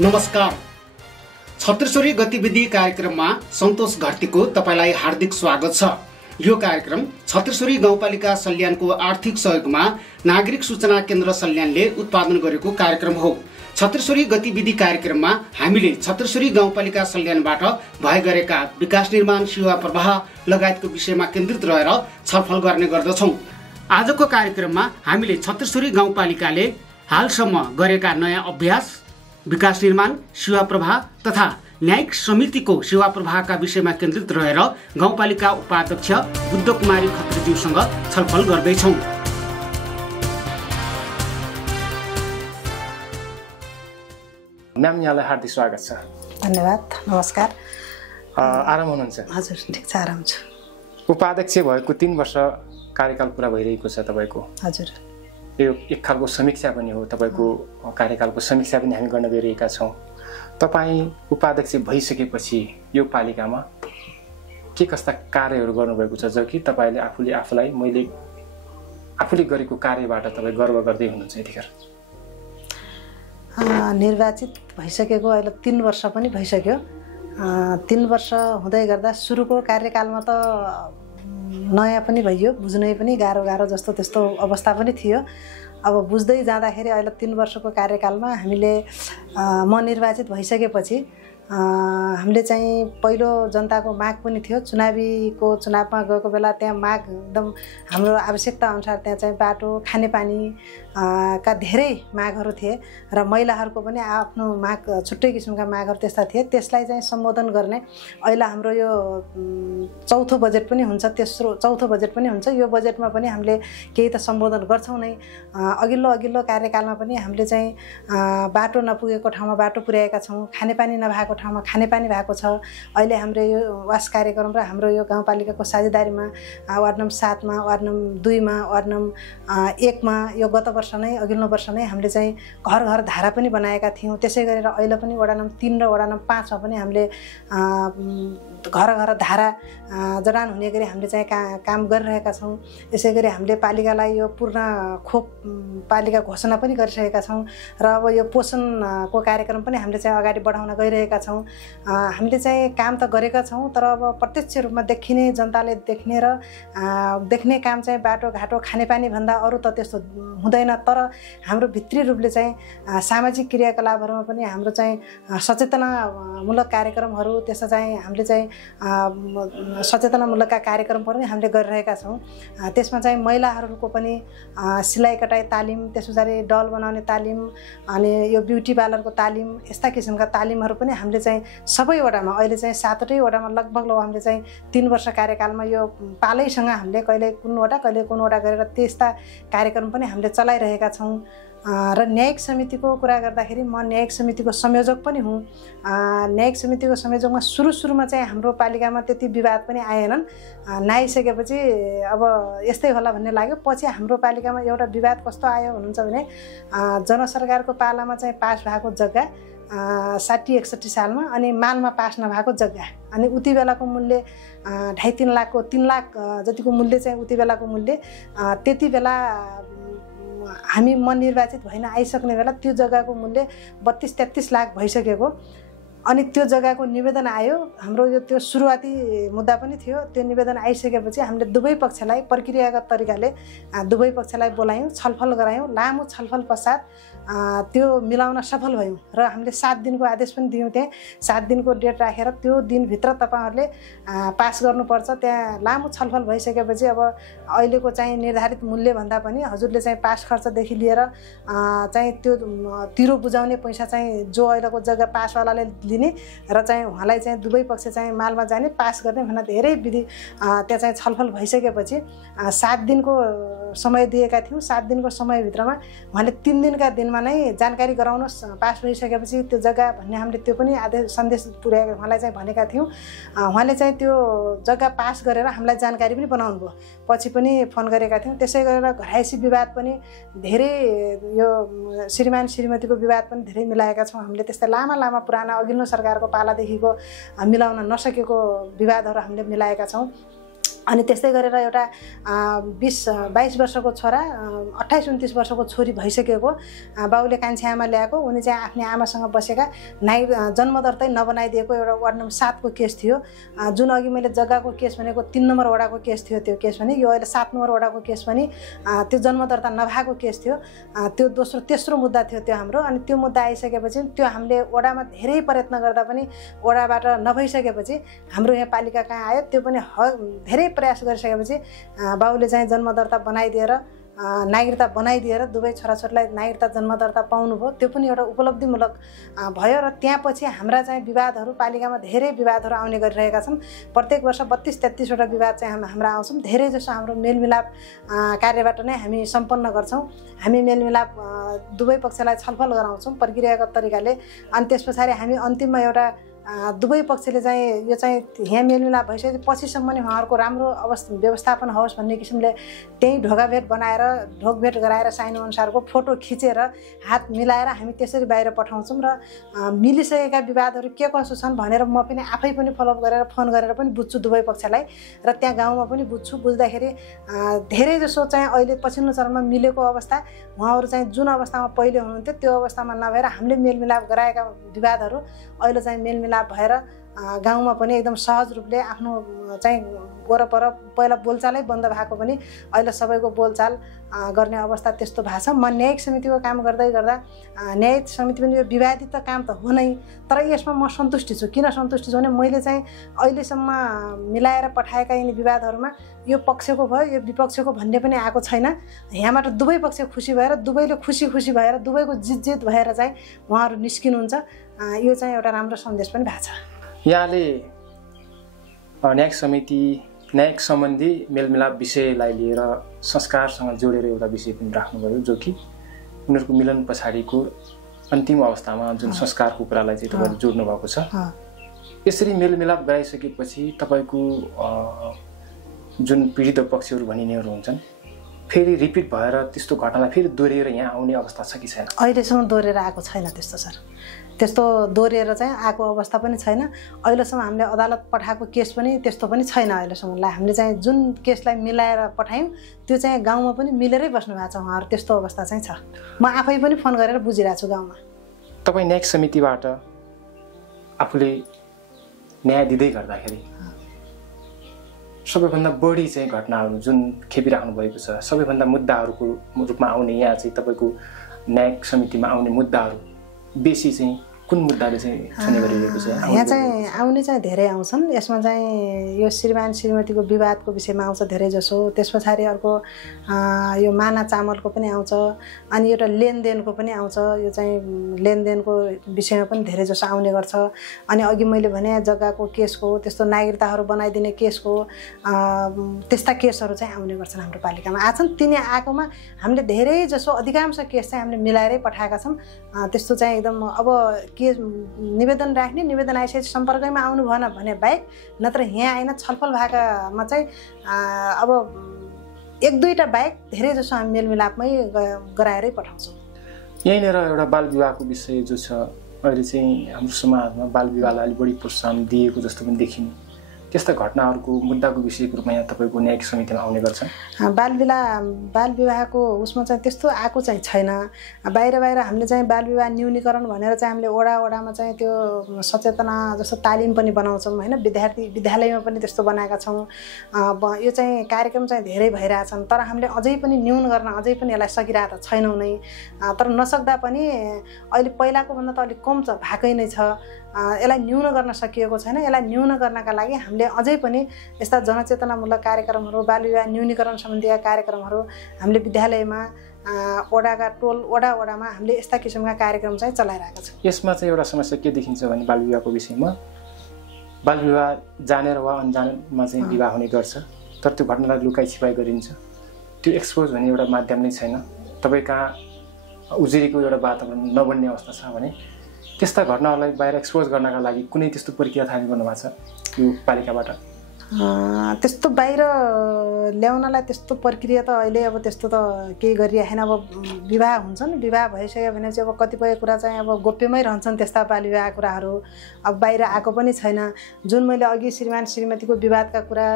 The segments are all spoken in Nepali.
नमस्कार। छत्तीसौरी गतिविधि कार्यक्रममा सन्तोष घरतीको तपाईलाई हार्दिक स्वागत छ। यो कार्यक्रम छत्तीसौरी गाउँपालिका सल्यानको आर्थिक सहयोगमा नागरिक सूचना केन्द्र सल्यानले उत्पादन गरेको कार्यक्रम हो। छत्तीसौरी गतिविधि कार्यक्रममा हामीले छत्तीसौरी गाउँपालिका सल्यानबाट भए गरेका विकास निर्माण, सेवा प्रवाह लगायतको विषयमा केन्द्रित रहेर छलफल गर्ने गर्दछौँ। आजको कार्यक्रममा हामीले छत्तीसौरी गाउँपालिकाले हालसम्म गरेका नयाँ अभ्यास, विकास निर्माण, सेवा प्रवाह तथा न्यायिक समितिको सेवा प्रवाहका विषयमा केन्द्रित रहेर गाउँपालिका उपाध्यक्ष बुद्धकुमारी खत्रीज्यूसँग छलफल गर्दैछौँ। म्याम, यहाँलाई हार्दिक स्वागत छ। धन्यवाद। नमस्कार। आराम हुनुहुन्छ? हजुर, ठिक छ, आराम छु। उपाध्यक्ष भएको 3 वर्ष कार्यकाल पुरा भइरहेको छ तपाईँको। हजुर, यो एक खालको समीक्षा पनि हो, तपाईँको कार्यकालको समीक्षा पनि हामी गर्न गइरहेका छौँ। तपाईँ उपाध्यक्ष भइसकेपछि यो पालिकामा के कस्ता कार्यहरू गर्नुभएको छ, जो कि तपाईँले आफूले गरेको कार्यबाट तपाईँ गर्व गर्दै हुनुहुन्छ यतिखेर? निर्वाचित भइसकेको अहिले 3 वर्ष पनि भइसक्यो। 3 वर्ष हुँदै गर्दा सुरुको कार्यकालमा त नयाँ पनि भइयो, बुझ्नै पनि गाह्रो जस्तो त्यस्तो अवस्था पनि थियो। अब बुझ्दै जाँदाखेरि अहिले 3 वर्षको कार्यकालमा हामीले म निर्वाचित भइसकेपछि हामीले चाहिँ पहिलो जनताको माग पनि थियो। चुनावमा गएको बेला त्यहाँ माग एकदम हाम्रो आवश्यकता अनुसार त्यहाँ चाहिँ बाटो, खानेपानी का धेरै मागहरू थिए र महिलाहरूको पनि आफ्नो माग, छुट्टै किसिमका मागहरू त्यस्ता थिए। त्यसलाई चाहिँ सम्बोधन गर्ने अहिले हाम्रो यो चौथो बजेट पनि हुन्छ, चौथो बजेट पनि हुन्छ। यो बजेटमा पनि हामीले केही त सम्बोधन गर्छौँ नै। अघिल्लो कार्यकालमा पनि हामीले चाहिँ बाटो नपुगेको ठाउँमा बाटो पुर्याएका छौँ, खानेपानी नभएको ठाउँमा खानेपानी भएको छ। अहिले हाम्रो यो वास कार्यक्रम र हाम्रो यो गाउँपालिकाको साझेदारीमा वार्ड नम्बर 7 मा, वार्ड नम्बर 2 मा, वार्ड नम्बर 1 मा यो अघिल्लो वर्ष नै हामीले चाहिँ घर धारा पनि बनाएका थियौँ। त्यसै गरेर अहिले पनि वडा नम्बर 3 र वडा नम्बर 5 मा पनि हामीले घर धारा जडान हुने गरी हामीले चाहिँ काम गरिरहेका छौँ। यसै गरी हामीले पालिकालाई यो पूर्ण खोप पालिका घोषणा पनि गरिसकेका छौँ र अब यो पोषणको कार्यक्रम पनि हामीले चाहिँ अगाडि बढाउन गइरहेका छौँ। हामीले चाहिँ काम त गरेका छौँ, तर अब प्रत्यक्ष रूपमा देखिने, जनताले देख्ने काम चाहिँ बाटोघाटो, खानेपानी भन्दा अरू त त्यस्तो हुँदैन। तर हाम्रो भित्री रूपले चाहिँ सामाजिक क्रियाकलापहरूमा पनि हाम्रो चाहिँ सचेतनामूलक कार्यक्रमहरू, त्यसमा चाहिँ हामीले चाहिँ सचेतनामूलकका कार्यक्रमहरू पनि हामीले गरिरहेका छौँ। त्यसमा चाहिँ महिलाहरूको पनि सिलाइ कटाइ तालिम, त्यस पछाडि डल बनाउने तालिम, अनि यो ब्युटी पार्लरको तालिम, यस्ता किसिमका तालिमहरू पनि हामीले चाहिँ सबै वडामा अहिले चाहिँ 7वटै वडामा लगभग हामीले चाहिँ 3 वर्ष कार्यकालमा यो पालैसँग हामीले कहिले कुन वडा गरेर त्यस्ता कार्यक्रम पनि हामीले चलाइरहेका छौँ। र न्यायिक समितिको कुरा गर्दाखेरि म न्यायिक समितिको संयोजक पनि हुँ। न्यायिक समितिको संयोजकमा सुरुमा चाहिँ हाम्रो पालिकामा त्यति विवाद पनि आएनन्। नआइसकेपछि अब यस्तै होला भन्ने लाग्यो। पछि हाम्रो पालिकामा एउटा विवाद कस्तो आयो भन्नुहुन्छ भने जनसरकारको पालामा चाहिँ पास भएको जग्गा 60-61 सालमा, अनि मालमा पास नभएको जग्गा, अनि उति बेलाको मूल्य 2.5-3 लाखको 3 लाख जतिको मूल्य चाहिँ उति बेलाको मूल्य। त्यति बेला म निर्वाचित भइन आइसक्ने बेला त्यो जग्गाको मूल्य 32-33 लाख भइसकेको। अनि त्यो जग्गाको निवेदन आयो। हाम्रो यो त्यो सुरुवाती मुद्दा पनि थियो। त्यो निवेदन आइसकेपछि हामीले दुवै पक्षलाई प्रक्रियागत तरिकाले दुवै पक्षलाई बोलायौँ, छलफल गरायौँ। लामो छलफल पश्चात त्यो मिलाउन सफल भयौँ र हामीले 7 दिनको आदेश पनि दियौँ। त्यहाँ 7 दिनको डेट राखेर त्यो दिनभित्र तपाईँहरूले पास गर्नुपर्छ। त्यहाँ लामो छलफल भइसकेपछि अब अहिलेको चाहिँ निर्धारित मूल्यभन्दा पनि हजुरले चाहिँ पास खर्चदेखि लिएर चाहिँ त्यो तिरो बुझाउने पैसा चाहिँ जो अहिलेको जग्गा पासवालाले दिने र चाहिँ उहाँलाई चाहिँ दुवै पक्ष चाहिँ मालमा जाने, पास गर्ने भनेर धेरै विधि त्यहाँ चाहिँ छलफल भइसकेपछि 7 दिनको समय दिएका थियौँ। 7 दिनको समयभित्रमा उहाँले 3 दिनका दिनमा नै जानकारी गराउनुहोस्, पास भइसकेपछि त्यो जग्गा भन्ने हामीले त्यो पनि आदेश सन्देश पुर्याएको उहाँलाई चाहिँ भनेका थियौँ। उहाँले चाहिँ त्यो जग्गा पास गरेर हामीलाई जानकारी पनि बनाउनु भयो। पछि पनि फोन गरेका थियौँ। त्यसै गरेर घरायसी विवाद पनि धेरै, यो श्रीमान श्रीमतीको विवाद पनि धेरै मिलाएका छौँ हामीले। त्यस्तै लामा पुराना अघिल्लो सरकारको पालादेखिको मिलाउन नसकेको विवादहरू हामीले मिलाएका छौँ। अनि त्यस्तै गरेर एउटा 22 वर्षको छोरा 28-29 वर्षको छोरी भइसकेको बाउले कान्छी आमा ल्याएको, उनी चाहिँ आफ्नै आमासँग बसेका जन्मदर्तै नबनाइदिएको एउटा वार्ड नम्बर 7 को केस थियो। जुन अघि मैले जग्गाको केस भनेको 3 नम्बर वडाको केस थियो, त्यो केस पनि यो अहिले 7 नम्बर वडाको केस पनि त्यो जन्मदर्ता नभएको केस थियो। त्यो दोस्रो तेस्रो मुद्दा थियो त्यो हाम्रो। अनि त्यो मुद्दा आइसकेपछि त्यो हामीले वडामा धेरै प्रयत्न गर्दा पनि वडाबाट नभइसकेपछि हाम्रो यहाँ पालिका कहाँ आयो, त्यो पनि धेरै प्रयास गरिसकेपछि बाउले चाहिँ जन्मदर्ता बनाइदिएर नागरिकता बनाइदिएर दुवै छोराछोरीलाई नागरिकता जन्मदर्ता पाउनुभयो। त्यो पनि एउटा उपलब्धिमूलक भयो। र त्यहाँपछि हाम्रा चाहिँ विवादहरू पालिकामा धेरै विवादहरू आउने गरिरहेका छन्। प्रत्येक वर्ष 32-33 वटा विवाद चाहिँ हाम्रा आउँछौँ। धेरै जसो हाम्रो मेलमिलाप कार्यबाट नै हामी सम्पन्न गर्छौँ। हामी मेलमिलाप दुवै पक्षलाई छलफल गराउँछौँ प्रक्रियागत तरिकाले। अनि त्यस पछाडि हामी अन्तिममा एउटा दुवै पक्षले चाहिँ यो चाहिँ यहाँ मेलमिलाप भइसकेपछि पछिसम्म नै उहाँहरूको राम्रो व्यवस्थापन होस् भन्ने किसिमले त्यही ढोकाभेट बनाएर ढोकभेट गराएर साइन अनुसारको फोटो खिचेर हात मिलाएर हामी त्यसरी बाहिर पठाउँछौँ। र मिलिसकेका विवादहरू के कसो छन् भनेर म पनि आफै पनि फलोअप गरेर फोन गरेर पनि बुझ्छु दुवै पक्षलाई। र त्यहाँ गाउँमा पनि बुझ्छु। बुझ्दाखेरि धेरै जसो चाहिँ अहिले पछिल्लो चरणमा मिलेको अवस्था, उहाँहरू चाहिँ जुन अवस्थामा पहिले हुनुहुन्थ्यो त्यो अवस्थामा नभएर हामीले मेलमिलाप गराएका विवादहरू अहिले चाहिँ मेलमिलाप भएर गाउँमा पनि एकदम सहज रूपले आफ्नो चाहिँ वरपर पहिला बोलचालै बन्द भएको पनि अहिले सबैको बोलचाल गर्ने अवस्था त्यस्तो भएको छ। म न्यायिक समितिको काम गर्दै गर्दा न्यायिक समिति पनि यो विवादित त काम त हो नै, तर यसमा म सन्तुष्टि छु। किन सन्तुष्टि छु भने मैले चाहिँ अहिलेसम्म मिलाएर पठाएका यिनी विवादहरूमा यो पक्षको भयो यो विपक्षको भन्ने पनि आएको छैन। यहाँबाट दुवै पक्ष खुसी भएर दुवैले खुसी भएर दुवैको जित भएर चाहिँ उहाँहरू निस्किनुहुन्छ। यो चाहिँ एउटा राम्रो सन्देश पनि भएको छ। यहाँले न्यायिक सम्बन्धी मेलमिलाप विषयलाई लिएर संस्कारसँग जोडेर एउटा विषय पनि राख्नुभयो, जो कि उनीहरूको मिलन पछाडिको अन्तिम अवस्थामा जुन संस्कारको कुरालाई चाहिँ तपाईँले जोड्नु भएको छ। यसरी मेलमिलाप गराइसकेपछि तपाईँको जुन पीडित पक्षहरू भनिनेहरू हुन्छन् फेरि रिपिट भएर त्यस्तो घटनालाई फेरि दोहोरिएर यहाँ आउने अवस्था छ कि छैन? अहिलेसम्म दोहोरिएर आएको छैन त्यस्तो सर। त्यस्तो दोहोरिएर चाहिँ आएको अवस्था पनि छैन। अहिलेसम्म हामीले अदालत पठाएको केस पनि त्यस्तो पनि छैन अहिलेसम्मलाई। हामीले चाहिँ जुन केसलाई मिलाएर पठायौँ त्यो चाहिँ गाउँमा पनि मिलेरै बस्नु भएको छ उहाँहरू। त्यस्तो अवस्था चाहिँ छ। म आफै पनि फोन गरेर बुझिरहेको छु गाउँमा। तपाईँ न्यायिक समितिबाट आफूले न्याय दिँदै गर्दाखेरि सबैभन्दा बढी चाहिँ घटनाहरू जुन खेपिराख्नु भएको छ, सबैभन्दा मुद्दाहरूको रूपमा आउने यहाँ चाहिँ तपाईँको न्यायिक समितिमा आउने मुद्दाहरू बेसी चाहिँ कुन मुद्दाले चाहिँ छुने गरिरहेको छ? यहाँ चाहिँ आउने चाहिँ धेरै आउँछन्। यसमा चाहिँ यो श्रीमान श्रीमतीको विवादको विषयमा आउँछ धेरै जसो। त्यस पछाडि अर्को यो माना चामलको पनि आउँछ। अनि एउटा लेनदेनको पनि आउँछ। यो चाहिँ लेनदेनको विषयमा पनि धेरै जसो आउने गर्छ। अनि अघि मैले भने जग्गाको केसको त्यस्तो नागरिकताहरू बनाइदिने केसको त्यस्ता केसहरू चाहिँ आउने गर्छन् हाम्रो पालिकामा। आछन् तिनी आएकोमा हामीले धेरै जसो अधिकांश केस चाहिँ हामीले मिलाएरै पठाएका छौँ। त्यस्तो चाहिँ एकदम अब के निवेदन राख्ने, निवेदन आइसकेपछि सम्पर्कमा आउनु भएन भने बाहेक नत्र यहाँ आइन छलफल भएकामा चाहिँ अब 1-2टा बाहेक धेरै जसो हामी मेलमिलापमै गराएरै पठाउँछौँ। यहीँनिर एउटा बाल विवाहको विषय जो छ, अहिले चाहिँ हाम्रो समाजमा बाल विवाहलाई अलिक बढी प्रोत्साहन दिएको जस्तो पनि देखिने, त्यस्ता घटनाहरूको मुद्दाको विषयको रूपमा यहाँ तपाईँको न्यायिक समितिमा आउने गर्छ? बाल विवाहको उसमा चाहिँ त्यस्तो आएको चाहिँ छैन। बाहिर हामीले चाहिँ बाल विवाह न्यूनीकरण भनेर चाहिँ हामीले वडामा चाहिँ त्यो सचेतना जस्तो तालिम पनि बनाउँछौँ होइन। विद्यालयमा पनि त्यस्तो बनाएका छौँ। यो चाहिँ कार्यक्रम चाहिँ धेरै भइरहेछन्, तर हामीले अझै पनि न्यून गर्न अझै पनि यसलाई सकिरहेको त छैनौँ नै। तर नसक्दा पनि अहिले पहिलाको भन्दा त अलिक कम छ, भएकै नै छ। यसलाई न्यून गर्न सकिएको छैन। यसलाई न्यून गर्नका लागि हामीले अझै पनि यस्ता जनचेतनामूलक कार्यक्रमहरू, बाल विवाह न्यूनीकरण सम्बन्धीय कार्यक्रमहरू हामीले विद्यालयमा वडाका वडामा हामीले यस्ता किसिमका कार्यक्रम चाहिँ चलाइरहेका छौँ। यसमा चाहिँ एउटा समस्या के देखिन्छ भने बाल विवाहको विषयमा बाल विवाह जानेर वा अनजानेमा चाहिँ विवाह हुने गर्छ, तर त्यो घटनालाई लुकाइ छिपाइ गरिन्छ। त्यो एक्सपोज हुने एउटा माध्यम नै छैन। तपाईँ कहाँ उजुरीको एउटा वातावरण नबन्ने अवस्था छ भने त्यस्ता घटनाहरूलाई बाहिर एक्सपोज गर्नका लागि कुनै त्यस्तो प्रक्रिया थालनी गर्नुभएको छ यो पालिकाबाट? त्यस्तो बाहिर ल्याउनलाई त्यस्तो प्रक्रिया त अहिले अब त्यस्तो त केही गरिरहेन। अब विवाह हुन्छन्, विवाह भइसक्यो भने चाहिँ अब कतिपय कुरा चाहिँ अब गोप्यमै रहन्छन् त्यस्ता बाल विवाह कुराहरू। अब बाहिर आएको पनि छैन। जुन मैले अघि श्रीमान श्रीमतीको विवादका कुरा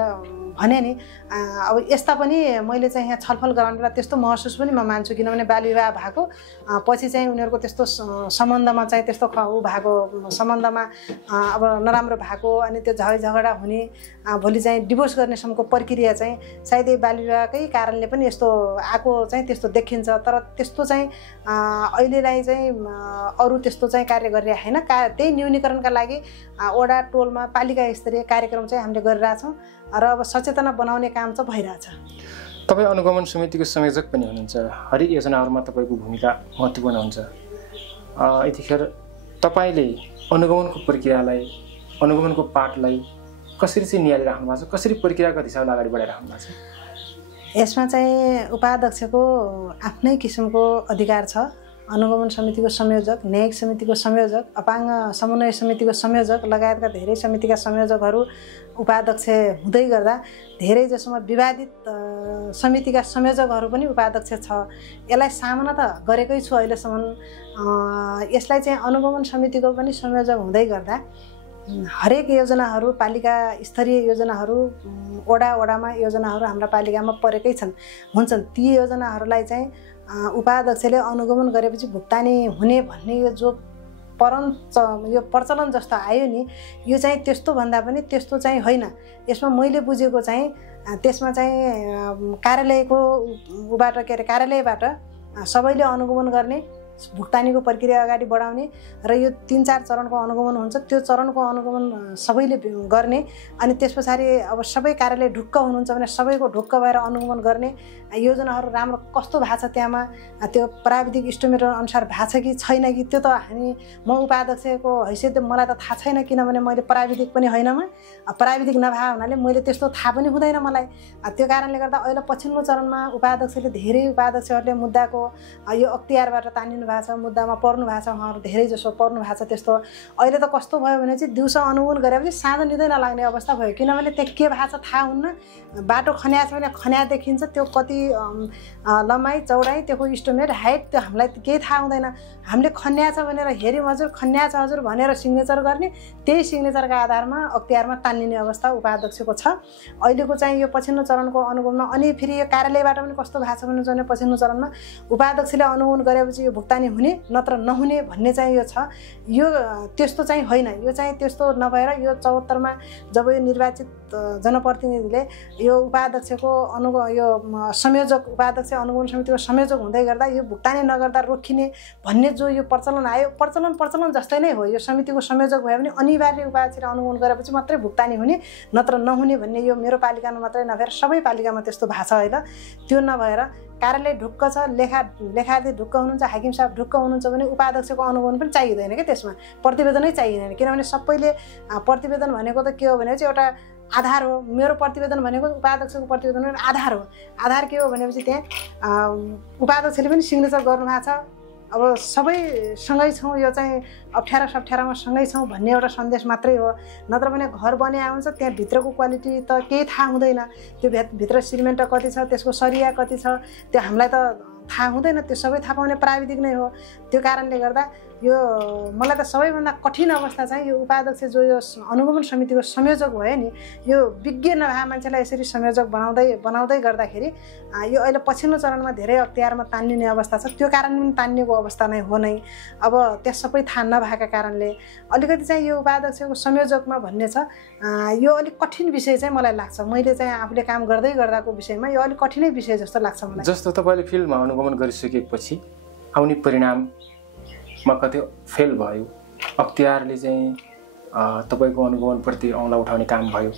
भने नि अब यस्ता पनि मैले चाहिँ यहाँ छलफल गराउने बेला त्यस्तो महसुस पनि म मान्छु किनभने बाल विवाह भएको पछि चाहिँ उनीहरूको त्यस्तो सम्बन्धमा चाहिँ त्यस्तो ऊ भएको सम्बन्धमा अब नराम्रो भएको अनि त्यो झगडा हुने भोलि चाहिँ डिभोर्स गर्नेसम्मको प्रक्रिया चाहिँ सायदै बाल विवाहकै कारणले पनि यस्तो आएको चाहिँ त्यस्तो देखिन्छ तर त्यस्तो चाहिँ अहिलेलाई चाहिँ अरू त्यस्तो चाहिँ कार्य गरिरहेको छैन त्यही न्यूनीकरणका लागि वडा टोलमा पालिका स्तरीय कार्यक्रम चाहिँ हामीले गरिरहेछौँ र अब सचेतना बनाउने काम चाहिँ भइरहेछ। तपाईँ अनुगमन समितिको संयोजक पनि हुनुहुन्छ, हरेक योजनाहरूमा तपाईँको भूमिका महत्त्वपूर्ण हुन्छ। यतिखेर तपाईँले अनुगमनको प्रक्रियालाई अनुगमनको पाठलाई कसरी चाहिँ निहालिराख्नु भएको छ, कसरी प्रक्रियाको हिसाबले अगाडि बढाइराख्नु भएको छ? यसमा चाहिँ उपाध्यक्षको आफ्नै किसिमको अधिकार छ। अनुगमन समितिको संयोजक, न्यायिक समितिको संयोजक, अपाङ्ग समन्वय समितिको संयोजक लगायतका धेरै समितिका संयोजकहरू उपाध्यक्ष हुँदै गर्दा धेरै जसोमा विवादित समितिका संयोजकहरू पनि उपाध्यक्ष छ। यसलाई सामना त गरेकै छु अहिलेसम्म। यसलाई चाहिँ अनुगमन समितिको पनि संयोजक हुँदै गर्दा हरेक योजनाहरू पालिका स्तरीय योजनाहरू वडामा योजनाहरू हाम्रा पालिकामा परेकै हुन्छन्। ती योजनाहरूलाई चाहिँ उपाध्यक्षले अनुगमन गरेपछि भुक्तानी हुने भन्ने यो प्रचलन जस्तो आयो नि, यो चाहिँ त्यस्तो भन्दा पनि त्यस्तो चाहिँ होइन। यसमा मैले बुझेको चाहिँ त्यसमा चाहिँ कार्यालयबाट सबैले अनुगमन गर्ने, भुक्तानीको प्रक्रिया अगाडि बढाउने र यो 3-4 चरणको अनुगमन हुन्छ। त्यो चरणको अनुगमन सबैले गर्ने अनि त्यस पछाडि अब सबै कार्यालय ढुक्क हुनुहुन्छ भने सबैको ढुक्क भएर अनुगमन गर्ने। योजनाहरू राम्रो कस्तो भएको छ त्यहाँमा त्यो प्राविधिक इस्टिमेटर अनुसार भएको छ कि छैन कि त्यो त म उपाध्यक्षको हैसियत मलाई त थाहा छैन किनभने मैले प्राविधिक पनि होइन। प्राविधिक नभए हुनाले मैले त्यस्तो थाहा पनि हुँदैन मलाई। त्यो कारणले गर्दा अहिले पछिल्लो चरणमा उपाध्यक्षले धेरै उपाध्यक्षहरूले मुद्दाको यो अख्तियारबाट तानिनु भएको छ, मुद्दामा पर्नु भएको छ, उहाँहरू धेरै जसो पर्नु भएको छ। त्यस्तो अहिले त कस्तो भयो भने चाहिँ दिउँसो अनुगमन गरेपछि साँझ निदै नलाग्ने अवस्था भयो किनभने त्यो के भएको छ थाहा हुन्न। बाटो खन्या छ भने खन्या देखिन्छ, त्यो कति लम्बाइ चौडाइ, त्यसको इस्टिमेट हाइट त्यो हामीलाई केही थाहा हुँदैन। हामीले खन्या छ भनेर हेऱ्यौँ हजुर खन्या छ हजुर भनेर सिग्नेचर गर्ने, त्यही सिग्नेचरका आधारमा अख्तियारमा तान्निने अवस्था उपाध्यक्षको छ। अहिलेको चाहिँ यो पछिल्लो चरणको अनुगमनमा अनि फेरि यो कार्यालयबाट पनि कस्तो भएको छ भने चाहिँ पछिल्लो चरणमा उपाध्यक्षले अनुगमन गरेपछि यो भुक्तानी हुने नत्र नहुने भन्ने चाहिँ यो छ। यो त्यस्तो चाहिँ होइन। यो चाहिँ त्यस्तो नभएर यो 74 मा जब यो निर्वाचित जनप्रतिनिधिले यो उपाध्यक्षको यो संयोजक उपाध्यक्ष अनुगमन समितिको संयोजक हुँदै गर्दा यो भुक्तानी नगर्दा रोकिने भन्ने जो यो प्रचलन आयो, प्रचलन जस्तै नै हो। यो समितिको संयोजक भयो भने अनिवार्य उपाध्यक्षले अनुगमन गरेपछि मात्रै भुक्तानी हुने नत्र नहुने भन्ने यो मेरो पालिकामा मात्रै नभएर सबै पालिकामा त्यस्तो भएको छ अहिले। त्यो नभएर कार्यालय ढुक्क छ, लेखाधि ढुक्क हुनुहुन्छ, हाकिम साहब ढुक्क हुनुहुन्छ भने उपाध्यक्षको अनुगमन पनि चाहिँदैन क्या, त्यसमा प्रतिवेदनै चाहिँदैन। किनभने सबैले प्रतिवेदन भनेको त के हो भने चाहिँ एउटा आधार हो। मेरो प्रतिवेदन भनेको उपाध्यक्षको प्रतिवेदन आधार हो। आधार के हो भनेपछि त्यहाँ उपाध्यक्षले पनि सिग्नेचर गर्नुभएको छ। अब सबै सँगै छौँ, यो चाहिँ अप्ठ्यारामा सँगै छौँ भन्ने एउटा सन्देश मात्रै हो। नत्र भने घर बने हुन्छ त्यहाँ भित्रको क्वालिटी त केही थाहा हुँदैन। त्यो भित्र सिमेन्ट कति छ, त्यसको सरिया कति छ, त्यो हामीलाई त थाहा हुँदैन। त्यो सबै थाहा पाउने प्राविधिक नै हो। त्यो कारणले गर्दा यो मलाई त सबैभन्दा कठिन अवस्था चाहिँ यो उपाध्यक्ष जो यो अनुगमन समितिको संयोजक भयो नि, यो विज्ञ नभए मान्छेलाई यसरी संयोजक बनाउँदै गर्दाखेरि यो अहिले पछिल्लो चरणमा धेरै अख्तियारमा तान्निने अवस्था छ। त्यो कारण पनि तान्नेको अवस्था नै हो नै। अब त्यहाँ सबै थाहा नभएका कारणले अलिकति चाहिँ यो उपाध्यक्षको संयोजकमा भन्ने छ। यो अलिक कठिन विषय चाहिँ मलाई लाग्छ। मैले चाहिँ आफूले काम गर्दै गर्दाको विषयमा यो अलिक कठिनै विषय जस्तो लाग्छ मलाई। जस्तो तपाईँले फिल्डमा अनुगमन गरिसकेपछि आउने परिणाममा कतै फेल भयो, अख्तियारले चाहिँ तपाईँको अनुगमनप्रति औँला उठाउने काम भयो,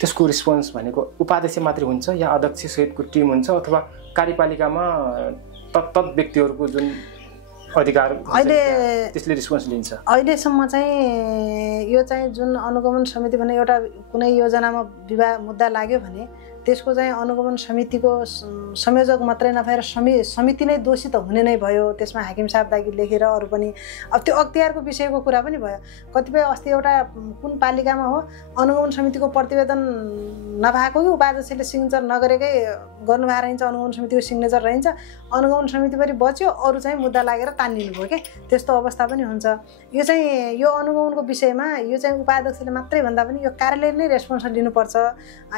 त्यसको रिस्पोन्स भनेको उपाध्यक्ष मात्रै हुन्छ या अध्यक्ष सहितको टिम हुन्छ अथवा कार्यपालिकामा तत्त व्यक्तिहरूको जुन अधिकार अहिले त्यसले रिस्पोन्स लिन्छ? अहिलेसम्म चाहिँ यो चाहिँ जुन अनुगमन समिति भने एउटा कुनै योजनामा मुद्दा लाग्यो भने त्यसको चाहिँ अनुगमन समितिको संयोजक मात्रै नभएर समिति नै दोषी त हुने नै भयो। त्यसमा हाकिम साहब दागी लेखेर अरू पनि अब त्यो अख्तियारको विषयको कुरा पनि भयो। कतिपय अस्ति एउटा कुन पालिकामा हो अनुगमन समितिको प्रतिवेदन नभएको कि उपाध्यक्षले सिग्नेचर नगरेकै गर्नुभएको रहन्छ, अनुगमन समितिको सिग्नेचर रहन्छ, अनुगमन समितिभरि बच्यो, अरू चाहिँ मुद्दा लागेर तानिनु भयो के, त्यस्तो अवस्था पनि हुन्छ। यो चाहिँ यो अनुगमनको विषयमा यो चाहिँ उपाध्यक्षले मात्रै भन्दा पनि यो कार्यालयले नै रेस्पोन्सिबल लिनुपर्छ,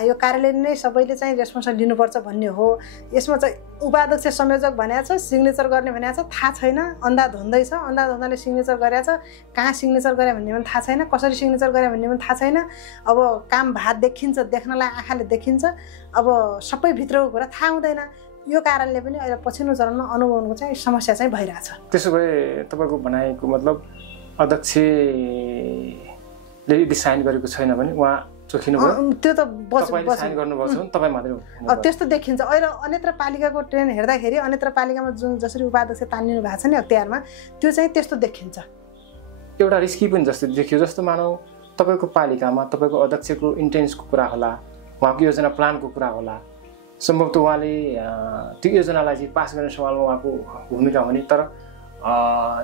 यो कार्यालयले नै सबैले चाहिँ रेस्पोन्सिबल लिनुपर्छ भन्ने हो। यसमा चाहिँ उपाध्यक्ष संयोजक भनेको छ, सिग्नेचर गर्ने भनेको छ, थाहा छैन, अन्धाधुन्दै छ, अन्धाधुन्दाले सिग्नेचर गरेको छ, कहाँ सिग्नेचर गरे भन्ने पनि थाहा छैन, कसरी सिग्नेचर गरे भन्ने पनि थाहा छैन। अब काम भात देखिन्छ, देख्नलाई आँखाले देखिन्छ, अब सबै भित्रको कुरा थाहा हुँदैन। यो कारणले पनि अहिले पछिल्लो चरणमा अनुगमनको चाहिँ समस्या चाहिँ भइरहेछ। त्यसो भए तपाईँको भनाइको मतलब अध्यक्षले यदि साइन गरेको छैन भने उहाँ चोखिनु भयो, त्यो त साइन गर्नुभएको छ भने तपाईँ मात्रै त्यस्तो देखिन्छ। अहिले अन्यत्र पालिकाको ट्रेन हेर्दाखेरि अन्यत्र पालिकामा जुन जसरी उपाध्यक्ष तानिनु भएको छ नि अख्तियारमा, त्यो चाहिँ त्यस्तो देखिन्छ। एउटा रिस्की पनि जस्तो देखियो, जस्तो मानौ तपाईँको पालिकामा तपाईँको अध्यक्षको इन्टेन्सको कुरा होला, उहाँको योजना प्लानको कुरा होला, सम्भवतः उहाँले त्यो योजनालाई चाहिँ पास गर्ने सवालमा उहाँको भूमिका हुने, तर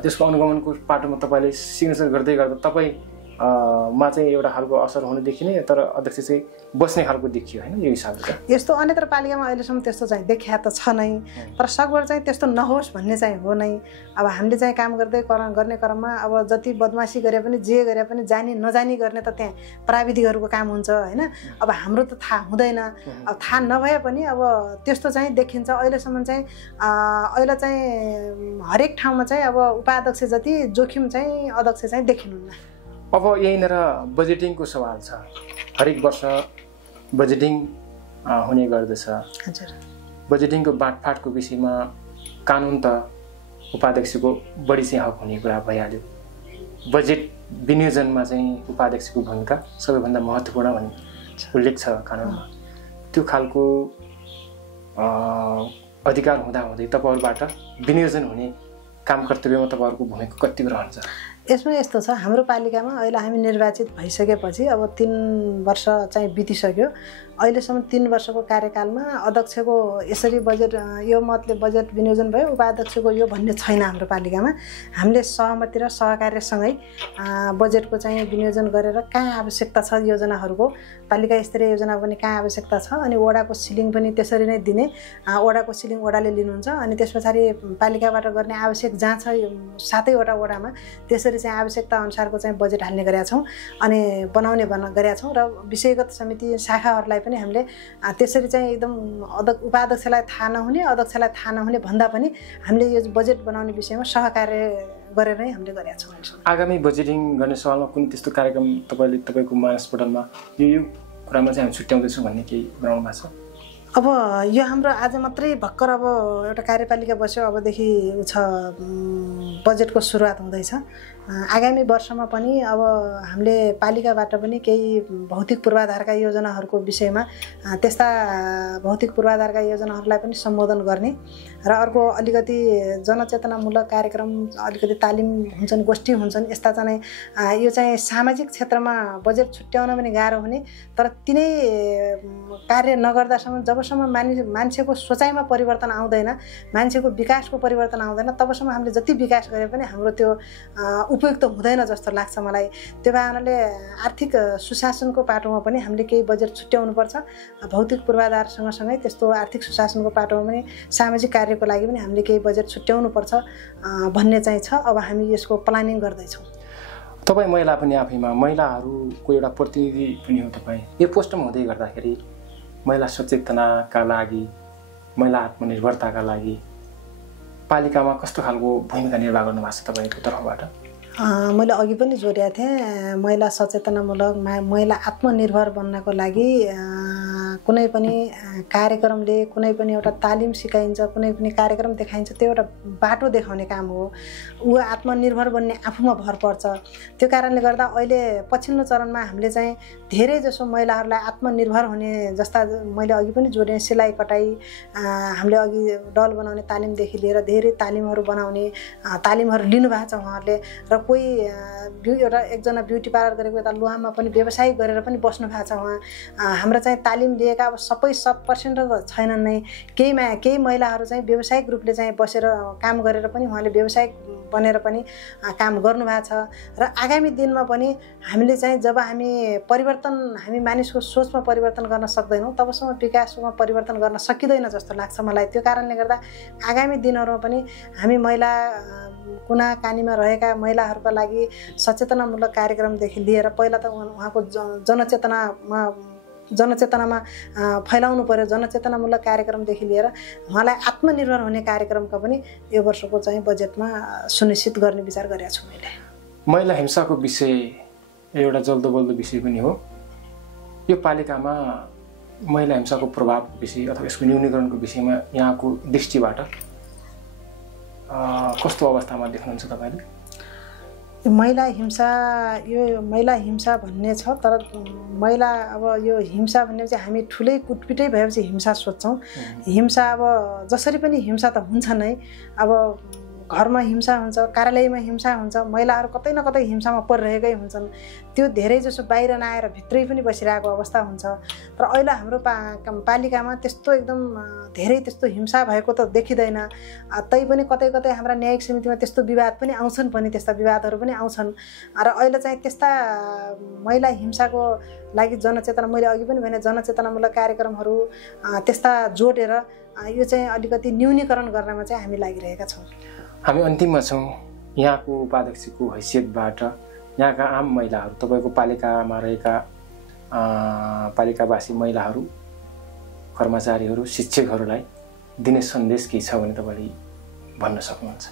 त्यसको अनुगमनको पाटोमा तपाईँले सिग्नेचर गर्दै गर्दा तपाईँमा चाहिँ एउटा खालको असर हुनु देखिने, तर अध्यक्ष चाहिँ बस्ने खालको देखियो होइन। यो हिसाबले यस्तो अन्यत्र पालिकामा अहिलेसम्म त्यस्तो चाहिँ देखिया त छ नै, तर सकभर चाहिँ त्यस्तो नहोस् भन्ने चाहिँ हो नै। अब हामीले चाहिँ काम गर्ने क्रममा अब जति बदमासी गरे पनि जे गरे पनि जानी नजानी गर्ने त त्यहाँ प्राविधिकहरूको काम हुन्छ होइन। अब हाम्रो त थाहा हुँदैन, अब थाहा नभए पनि अब त्यस्तो चाहिँ देखिन्छ। अहिलेसम्म चाहिँ अहिले चाहिँ हरेक ठाउँमा चाहिँ अब उपाध्यक्ष जति जोखिम चाहिँ अध्यक्ष चाहिँ देखिनुहुन्न। अब यहीँनिर बजेटिङको सवाल छ। हरेक वर्ष बजेटिङ हुने गर्दछ। हजुर, बजेटिङको बाँडफाँडको विषयमा कानुन त उपाध्यक्षको बढी चाहिँ हक हुने कुरा भइहाल्यो। बजेट विनियोजनमा चाहिँ उपाध्यक्षको भूमिका सबैभन्दा महत्त्वपूर्ण भन्ने उल्लेख छ कानुनमा। त्यो खालको अधिकार हुँदाहुँदै तपाईँहरूबाट विनियोजन हुने काम कर्तव्यमा तपाईँहरूको भूमिका कति रहन्छ? यसमा यस्तो छ, हाम्रो पालिकामा अहिले हामी निर्वाचित भइसकेपछि अब 3 वर्ष चाहिँ बितिसक्यो। अहिलेसम्म 3 वर्षको कार्यकालमा अध्यक्षको यसरी बजेट यो मतले बजेट विनियोजन भयो, उपाध्यक्षको यो भन्ने छैन। हाम्रो पालिकामा हामीले सहमति र सहकार्यसँगै बजेटको चाहिँ विनियोजन गरेर कहाँ आवश्यकता छ योजनाहरूको, पालिका स्तरीय योजना पनि कहाँ आवश्यकता छ, अनि वडाको सिलिङ पनि त्यसरी नै दिने। वडाको सिलिङ वडाले लिनुहुन्छ, अनि त्यस पछाडि पालिकाबाट गर्ने आवश्यक जहाँ छ 7वटा वडामा त्यसरी चाहिँ आवश्यकता अनुसारको चाहिँ बजेट हाल्ने गरेका छौँ अनि बनाउने गरेका छौँ। र विषयगत समिति शाखाहरूलाई पनि हामीले त्यसरी चाहिँ एकदम उपाध्यक्षलाई थाहा नहुने, अध्यक्षलाई थाहा नहुने भन्दा पनि हामीले यो बजेट बनाउने विषयमा सहकार्य गरेर नै हामीले गरेका छौँ। आगामी बजेटिङ गर्ने सवालमा कुनै त्यस्तो कार्यक्रम तपाईँको मानसपटलमा यो कुरामा चाहिँ हामी छुट्याउँदैछौँ भन्ने केही बनाउनु भएको छ? अब यो हाम्रो आज मात्रै भर्खर अब एउटा कार्यपालिका बस्यो, अबदेखि छ बजेटको सुरुवात हुँदैछ। आगामी वर्षमा पनि अब हामीले पालिकाबाट पनि केही भौतिक पूर्वाधारका योजनाहरूको विषयमा त्यस्ता भौतिक पूर्वाधारका योजनाहरूलाई पनि सम्बोधन गर्ने र अर्को अलिकति जनचेतनामूलक कार्यक्रम, अलिकति तालिम हुन्छन्, गोष्ठी हुन्छन्, यस्ता चाहिँ यो चाहिँ सामाजिक क्षेत्रमा बजेट छुट्याउन पनि गाह्रो हुने, तर तिनै कार्य नगर्दासम्म जबसम्म मान्छेको सोचाइमा परिवर्तन आउँदैन, मान्छेको विकासको परिवर्तन आउँदैन, तबसम्म हामीले जति विकास गरे पनि हाम्रो त्यो उपयुक्त हुँदैन जस्तो लाग्छ मलाई। त्यो कारणले आर्थिक सुशासनको पाटोमा पनि हामीले केही बजेट छुट्याउनुपर्छ। भौतिक पूर्वाधार सँगसँगै त्यस्तो आर्थिक सुशासनको पाटोमा पनि सामाजिक कार्यको लागि पनि हामीले केही बजेट छुट्याउनुपर्छ भन्ने चाहिँ छ। अब हामी यसको प्लानिङ गर्दैछौँ। तपाईँ महिला पनि आफैमा महिलाहरूको एउटा प्रतिनिधि पनि हो। तपाईँ यो पोस्टमा हुँदै गर्दाखेरि महिला सचेतनाका लागि, महिला आत्मनिर्भरताका लागि पालिकामा कस्तो खालको भूमिका निर्वाह गर्नुभएको छ तपाईँको तर्फबाट? मैले अघि पनि जोडेको थिएँ, महिला सचेतनामूलक, महिला आत्मनिर्भर बन्नको लागि कुनै पनि कार्यक्रमले, कुनै पनि एउटा तालिम सिकाइन्छ, कुनै पनि कार्यक्रम देखाइन्छ, त्यो एउटा बाटो देखाउने काम हो। ऊ आत्मनिर्भर बन्ने आफूमा भर पर्छ। त्यो कारणले गर्दा अहिले पछिल्लो चरणमा हामीले चाहिँ धेरै जसो महिलाहरूलाई आत्मनिर्भर हुने जस्ता मैले अघि पनि जोडेँ, सिलाइ कटाइ, हामीले अघि डल बनाउने तालिमदेखि लिएर धेरै तालिमहरू बनाउने तालिमहरू लिनुभएको छ उहाँहरूले। र कोही एकजना ब्युटी पार्लर गरेको यता लुहाममा पनि व्यवसाय गरेर पनि बस्नु भएको छ उहाँ। हाम्रो चाहिँ तालिम लिए गरिरहेका अब सबै 100% त छैनन् नै, केही महिलाहरू चाहिँ व्यावसायिक रूपले चाहिँ बसेर काम गरेर पनि उहाँले व्यावसायिक बनेर पनि काम गर्नुभएको छ। र आगामी दिनमा पनि हामीले चाहिँ जब हामी मानिसको सोचमा परिवर्तन गर्न सक्दैनौँ तबसम्म विकासमा परिवर्तन गर्न सकिँदैन जस्तो लाग्छ मलाई। त्यो कारणले गर्दा आगामी दिनहरूमा पनि हामी महिला कुना कानीमा रहेका महिलाहरूका लागि सचेतनामूलक कार्यक्रमदेखि लिएर पहिला त उहाँको जनचेतनामा फैलाउनु पर्यो। जनचेतनामूलक कार्यक्रमदेखि लिएर उहाँलाई आत्मनिर्भर हुने कार्यक्रमका पनि यो वर्षको चाहिँ बजेटमा सुनिश्चित गर्ने विचार गरेको छु मैले। महिला हिंसाको विषय एउटा जल्दो बल्दो विषय पनि हो। यो पालिकामा महिला हिंसाको प्रभावको विषय अथवा यसको न्यूनीकरणको विषयमा यहाँको दृष्टिबाट कस्तो अवस्थामा देख्नुहुन्छ तपाईँले? महिला हिंसा भन्ने छ, तर महिला अब यो हिंसा भन्ने चाहिँ हामी ठुलै कुटपिटै भएपछि हिंसा सोच्छौँ। हिंसा अब जसरी पनि हिंसा त हुन्छ नै। अब घरमा हिंसा हुन्छ, कार्यालयमा हिंसा हुन्छ, महिलाहरू कतै न कतै हिंसामा परिरहेकै हुन्छन्। त्यो धेरै जसो बाहिर नआएर भित्रै पनि बसिरहेको अवस्था हुन्छ। तर अहिले हाम्रो पालिकामा त्यस्तो एकदम धेरै त्यस्तो हिंसा भएको त देखिँदैन। तैपनि कतै कतै हाम्रा न्यायिक समितिमा त्यस्तो विवाद पनि आउँछन्, त्यस्ता विवादहरू पनि आउँछन्। र अहिले चाहिँ त्यस्ता महिला हिंसाको लागि जनचेतना, मैले अघि पनि भने जनचेतनामूलक कार्यक्रमहरू त्यस्ता जोडेर यो चाहिँ अलिकति न्यूनीकरण गर्नमा चाहिँ हामी लागिरहेका छौँ। हामी अन्तिममा छौँ। यहाँको उपाध्यक्षको हैसियतबाट यहाँका आम महिलाहरू, तपाईँको पालिकामा रहेका पालिकावासी महिलाहरू, कर्मचारीहरू, शिक्षकहरूलाई दिने सन्देश के छ भने तपाईँले भन्न सक्नुहुन्छ?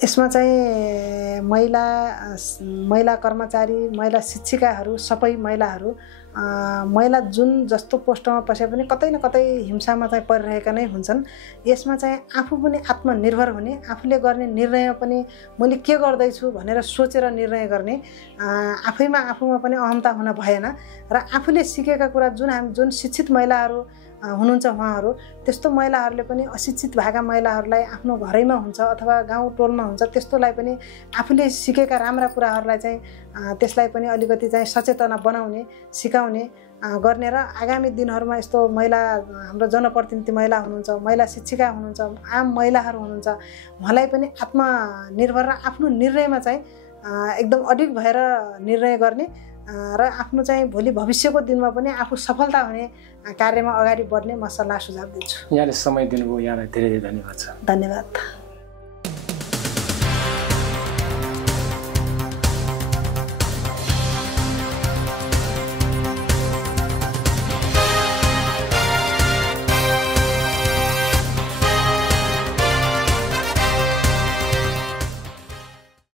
यसमा चाहिँ महिला कर्मचारी, महिला शिक्षिकाहरू, सबै महिला जुन जस्तो पोस्टमा पसे पनि कतै न कतै हिंसामा चाहिँ परिरहेका नै हुन्छन्। यसमा चाहिँ आफू पनि आत्मनिर्भर हुने, आफूले गर्ने निर्णय पनि मैले के गर्दैछु भनेर सोचेर निर्णय गर्ने, आफूमा पनि अहमता हुन भएन। र आफूले सिकेका कुरा जुन शिक्षित महिलाहरू हुनुहुन्छ उहाँहरू, त्यस्तो महिलाहरूले पनि अशिक्षित भएका महिलाहरूलाई आफ्नो घरैमा हुन्छ अथवा गाउँ टोलमा हुन्छ त्यस्तोलाई पनि आफूले सिकेका राम्रा कुराहरूलाई चाहिँ त्यसलाई पनि अलिकति चाहिँ सचेतना बनाउने, सिकाउने गर्ने र आगामी दिनहरूमा यस्तो हाम्रो जनप्रतिनिधि महिला हुनुहुन्छ, महिला शिक्षिका हुनुहुन्छ, आम महिलाहरू हुनुहुन्छ, उहाँलाई पनि आत्मनिर्भर र आफ्नो निर्णयमा चाहिँ एकदम अडिग भएर निर्णय गर्ने र आफ्नो चाहिँ भोलि भविष्यको दिनमा पनि आफू सफलता हुने कार्यमा अगाडि बढ्ने म सल्लाह सुझाव दिन्छु। यहाँले समय दिनुभयो, यहाँलाई धेरै धेरै धन्यवाद छ। धन्यवाद।